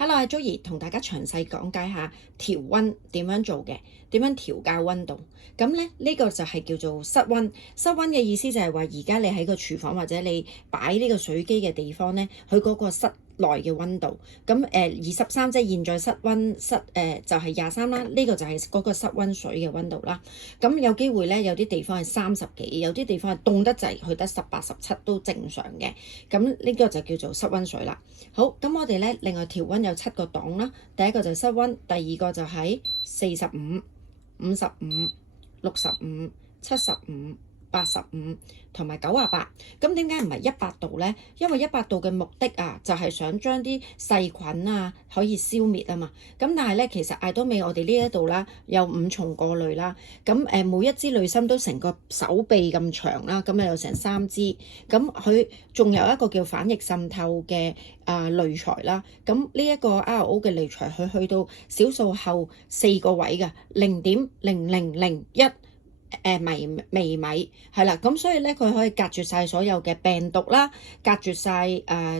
Hello，阿 Joey 同大家詳細講解下調溫點樣做嘅，點樣調校溫度。咁咧呢個就係叫做室溫。室溫嘅意思就係話，而家你喺個廚房或者你擺呢個水機嘅地方咧，佢嗰個室內嘅溫度。咁23即係現在室溫就係23啦。呢個就係嗰個室溫水嘅溫度啦。咁有機會咧，有啲地方係30幾，有啲地方係凍得滯，去得18、17都正常嘅。咁呢個就叫做室溫水啦。好，咁我哋咧另外調溫有7個檔啦。第一個就係室溫，第二個就係45、55、65、75、85同埋98。咁點解唔係100度呢？因為100度嘅目的啊，就係想將啲細菌啊可以消滅啊嘛。咁但係咧，其實艾多美我哋呢一度啦，有5重過濾啦。咁每一支濾芯都成個手臂咁長啦，咁有成3支。咁佢仲有一個叫反逆滲透嘅濾材啦。咁呢一個 RO 嘅濾材，佢去到小數後4個位嘅0.0001微米係啦，咁所以咧佢可以隔絕晒所有嘅病毒啦，隔絕晒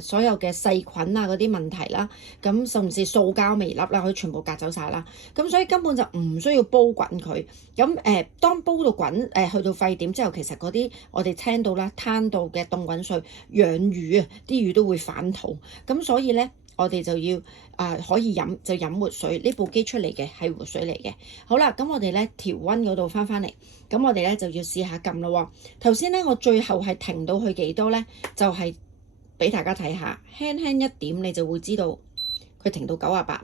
所有嘅細菌啊嗰啲問題啦，咁甚至塑膠微粒啦，佢全部隔走晒啦。咁所以根本就唔需要煲滾佢。咁當煲到滾去到沸點之後，其實嗰啲我哋聽到啦，攤到嘅凍滾水養魚啊，啲魚都會反肚。咁所以咧，我哋就要可以飲就飲活水，呢部機出嚟嘅係活水嚟嘅。好啦，咁我哋咧調溫嗰度翻嚟，咁我哋咧就要試下撳咯喎。頭先咧我最後係停到去幾多咧？就係俾大家睇下，輕輕一點你就會知道佢停到98。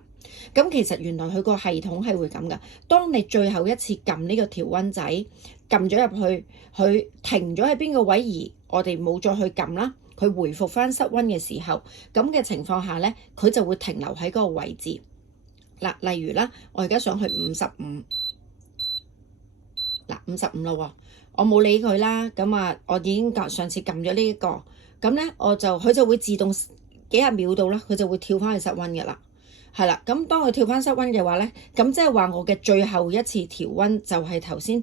咁其實原來佢個系統係會咁噶。當你最後一次撳呢個調溫仔，撳咗入去，佢停咗喺邊個位而我哋冇再去撳啦。佢回復翻室溫嘅時候，咁嘅情況下咧，佢就會停留喺嗰個位置。嗱，例如啦，我而家想去55，嗱55啦喎，我冇理佢啦。咁我已經上次撳咗呢一個，咁咧佢就會自動幾十秒度啦，佢就會跳翻去室溫嘅啦。係啦，咁當佢跳翻室溫嘅話咧，咁即係話我嘅最後一次調溫就係頭先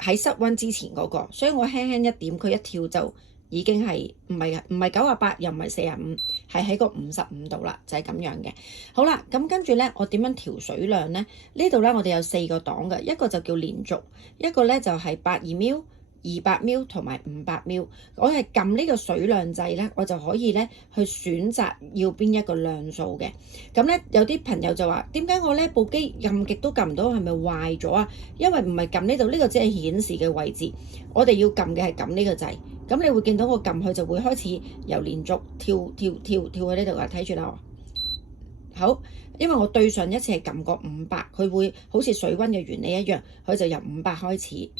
喺室溫之前嗰個，所以我輕輕一點，佢一跳就已經係唔係98，又唔係45，係喺個55度啦，就係咁樣嘅。好啦，咁跟住咧，我點樣調水量咧？呢度咧我哋有4個檔嘅，一個就叫連續，一個咧就係82ml、200ml 同埋500ml。我係撳呢個水量掣咧，我就可以咧去選擇要邊一個量數嘅。咁咧有啲朋友就話：點解我呢部機撳極都撳唔到，係咪壞咗啊？因為唔係撳呢度，呢個只係顯示嘅位置。我哋要撳嘅係撳呢個掣。咁你會見到我撳佢就會開始由連續跳去呢度啊！睇住啦，好，因為我對上一次係撳過500，佢會好似水溫嘅原理一樣，佢就由500開始，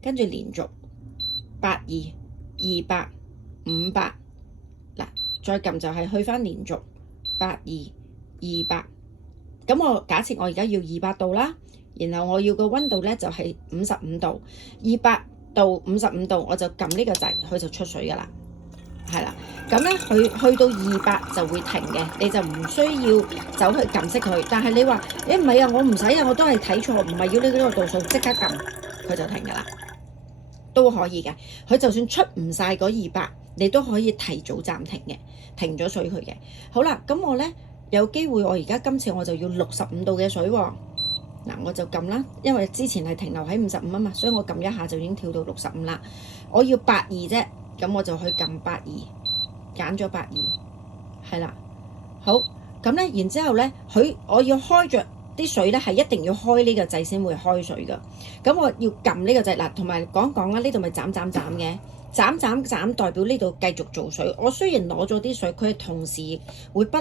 跟住連續82、200、500，嗱，再撳就係去返連續82、200。咁我假設我而家要200度啦，然後我要個溫度咧就係55度，200到55度，我就撳呢個掣，佢就出水噶啦，係啦。咁咧，佢去到200就會停嘅，你就唔需要走去撳熄佢。但係你話，唔係啊，我唔使啊，我都係睇錯，唔係要呢個度數，即刻撳佢就停噶啦，都可以嘅。佢就算出唔晒嗰200，你都可以提早暫停嘅，停咗水佢嘅。好啦，咁我咧有機會，我而家今次我就要65度嘅水喎。嗱，我就撳啦，因為之前係停留喺55啊嘛，所以我撳一下就已經跳到65啦。我要82啫，咁我就去撳82，揀咗82，係啦。好，咁咧，然之後咧，我要開着啲水咧，係一定要開呢個掣先會開水噶。咁我要撳呢個掣嗱，同埋講啦，呢度咪斬嘅。斬代表呢度繼續做水。我雖然攞咗啲水，佢係同時會不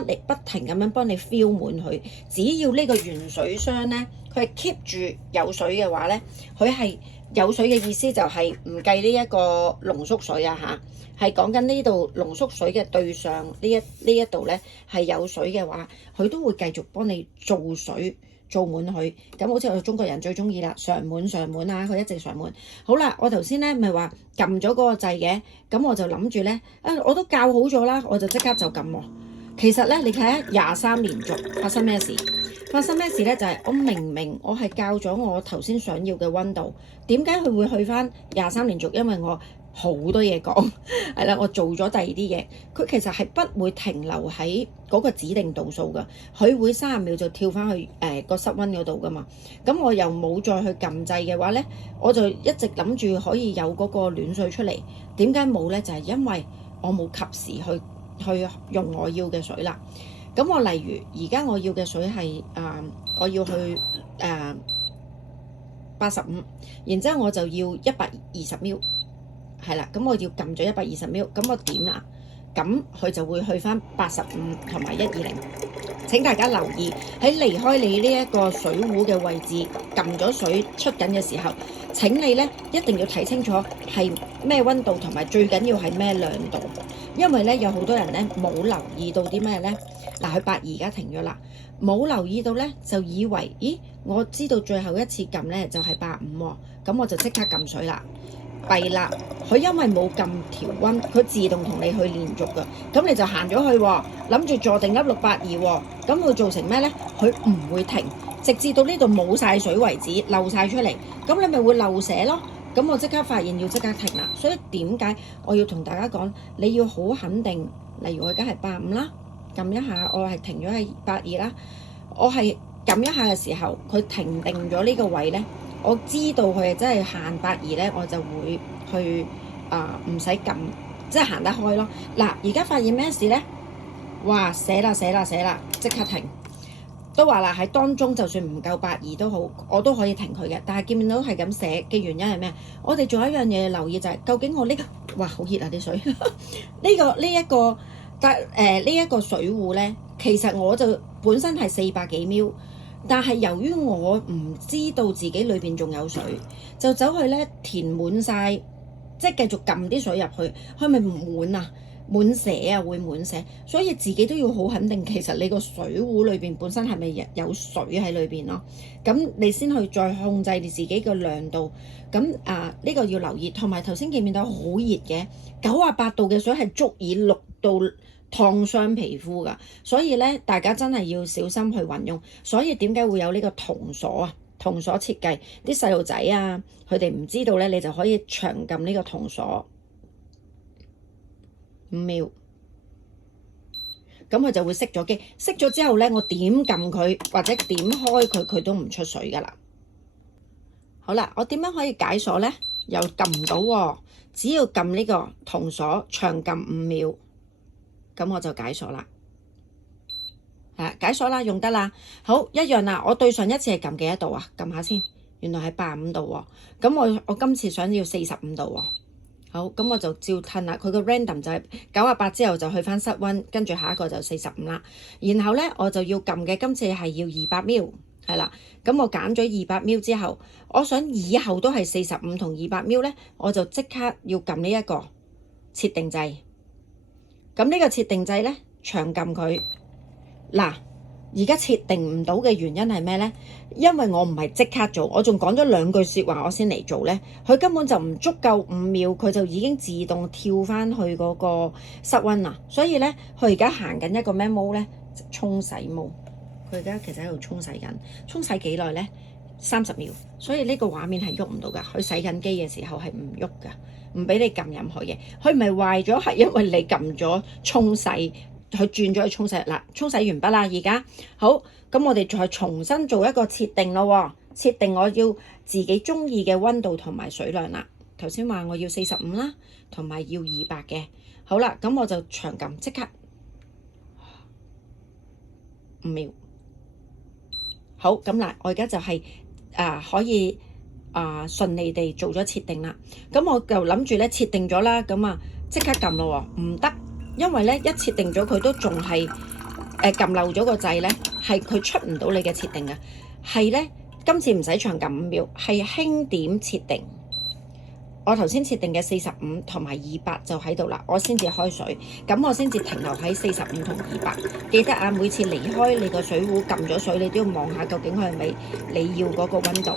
停咁樣幫你 fill 滿佢。只要呢個原水箱咧，佢係 keep 住有水嘅話咧，佢係有水嘅意思就係唔計呢一個濃縮水啊嚇，係講緊呢度濃縮水嘅對上呢一度咧係有水嘅話，佢都會繼續幫你做水。做滿佢，咁好似我哋中國人最中意啦，常滿啊，佢一直常滿。好啦，我頭先咧咪話撳咗嗰個掣嘅，咁我就諗住咧，我都校好咗啦，我就即刻就撳喎。其實咧，你睇下23連續發生咩事？發生咩事咧？就係我明我係校咗我頭先想要嘅溫度，點解佢會去翻23連續？因為我好多嘢講，係啦，我做咗第二啲嘢，佢其實係不會停留喺嗰個指定度數㗎，佢會30秒就跳翻去個室溫嗰度㗎嘛。咁我又冇再去撳掣嘅話咧，我就一直諗住可以有嗰個暖水出嚟。點解冇咧？就係因為我冇及時去用我要嘅水啦。咁我例如而家我要嘅水係我要去85，然之後我就要120ml。係啦，咁我要撳咗120ml，咁我點啦？咁佢就會去翻85同埋120。請大家留意喺離開你呢一個水壺嘅位置，撳咗水出緊嘅時候，請你咧一定要睇清楚係咩溫度，同埋最緊要係咩亮度。因為咧有好多人咧冇留意到啲咩咧，嗱佢82而家停咗啦，冇留意到咧就以為，咦我知道最後一次撳咧就係85喎，咁我就即刻撳水啦。弊啦，佢因為冇撳調溫，佢自動同你去連續㗎，咁你就行咗去喎，諗住坐定粒682喎，咁會造成咩咧？佢唔會停，直至到呢度冇晒水為止，漏晒出嚟，咁你咪會漏瀉咯。咁我即刻發現要即刻停啦。所以點解我要同大家講，你要好肯定，例如我而家係85啦，撳一下我係停咗係82啦，我係撳一下嘅時候，佢停定咗呢個位咧。我知道佢係真係限82咧，我就會去唔使撳，即係行得開咯。嗱，而家發現咩事咧？哇，寫啦，即刻停。都話啦，喺當中就算唔夠82都好，我都可以停佢嘅。但係見到係咁寫嘅原因係咩？我哋仲有一樣嘢留意就係，究竟我呢個哇好熱啊啲水呢一個水壺咧，其實我就本身係400幾 ml。但係由於我唔知道自己裏邊仲有水，就走去咧填滿晒，即係繼續撳啲水入去，係咪唔滿啊？滿瀉啊，會滿瀉，所以自己都要好肯定，其實你個水壺裏邊本身係咪有水喺裏邊咯？咁你先去再控制你自己個亮度。咁呢個要留意，同埋頭先見唔見到好熱嘅98度嘅水係足以燙到燙傷皮膚㗎，所以咧大家真係要小心去運用。所以點解會有呢個銅鎖啊？銅鎖設計，啲細路仔啊，佢哋唔知道咧，你就可以長撳呢個銅鎖5秒，咁佢就會熄咗機。熄咗之後咧，我點撳佢或者點開佢，佢都唔出水㗎啦。好啦，我點樣可以解鎖咧？又撳唔到喎，只要撳呢個銅鎖長撳5秒。咁我就解鎖啦，解鎖啦，用得啦。好，一樣啦。我對上一次係撳幾多度啊？撳下先，原來係85度喎。咁我今次想要45度喎。好，咁我就照褪啦。佢個 random 就係98之後就去翻室溫，跟住下一個就45啦。然後咧我就要撳嘅今次係要200ml，係啦。咁我揀咗200ml之後，我想以後都係45同200ml咧，我就即刻要撳呢一個設定掣。咁呢個設定掣咧，長撳佢。嗱，而家設定唔到嘅原因係咩咧？因為我唔係即刻做，我仲講咗2句説話，我先嚟做咧。佢根本就唔足夠5秒，佢就已經自動跳翻去嗰個室溫啦。所以咧，佢而家行緊一個咩模咧？沖洗模。佢而家其實喺度沖洗緊，沖洗幾耐咧？30秒。所以呢個畫面係喐唔到㗎。佢洗緊機嘅時候係唔喐㗎。唔俾你撳任何嘢，佢唔係壞咗，係因為你撳咗沖洗，佢轉咗去沖洗啦。沖洗完畢啦，而家好，咁我哋再重新做一個設定咯。設定我要自己中意嘅溫度同埋水量啦。頭先話我要45啦，同埋要200嘅。好啦，咁我就長撳，即刻5秒。好，咁嗱，我而家就係可以。順利地做咗設定啦，咁我就諗住咧設定咗啦，咁即刻撳咯喎，唔得，因為咧一設定咗佢都仲係撳漏咗個掣咧，係佢出唔到你嘅設定嘅，係咧今次唔使長撳5秒，係輕點設定。我頭先設定嘅45同埋200就喺度啦，我先至開水，咁我先至停留喺45同200。記得啊，每次離開你個水壺撳咗水，你都要望下究竟佢係咪你要嗰個溫度，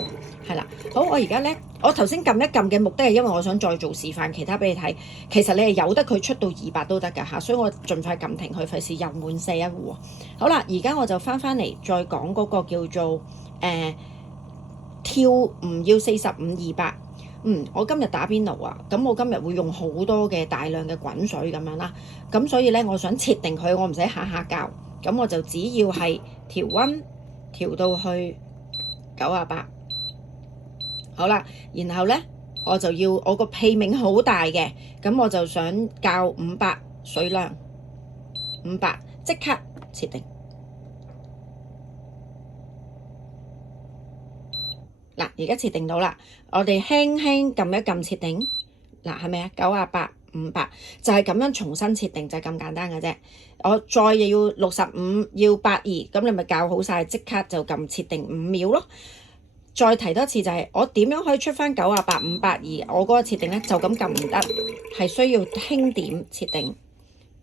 係啦。好，我而家咧，我頭先撳一撳嘅目的係因為我想再做示範其他俾你睇。其實你係由得佢出到200都得㗎嚇，所以我盡快撳停佢，費事又滿瀉一壺。好啦，而家我就翻嚟再講嗰個叫做跳唔要45、200。我今日打邊爐啊，咁我今日會用好多嘅大量嘅滾水咁樣啦，咁所以咧，我想設定佢，我唔使下下校，咁我就只要係調溫調到去98，好啦，然後咧我就要我個器皿好大嘅，咁我就想校500水量，500即刻設定。嗱，而家設定到啦，我哋輕輕撳一撳設定，嗱係咪啊？98、500就係咁樣重新設定，就係咁簡單嘅啫。我再又要65，要82，咁你咪校好晒，即刻就撳設定5秒咯。再提多次就係我點樣可以出翻98、582？我嗰個設定咧就咁撳唔得，係需要輕點設定。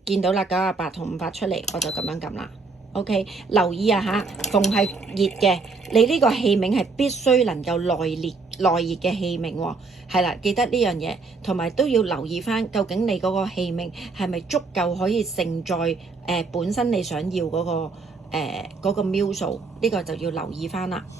見到啦，98同500出嚟，我就咁樣撳啦。OK， 留意啊嚇，逢係熱嘅，你呢個器皿係必須能夠耐熱嘅器皿喎。係啦，記得呢樣嘢，同埋都要留意翻，究竟你嗰個器皿係咪足夠可以承載本身你想要嗰個秒數，呢個就要留意翻啦。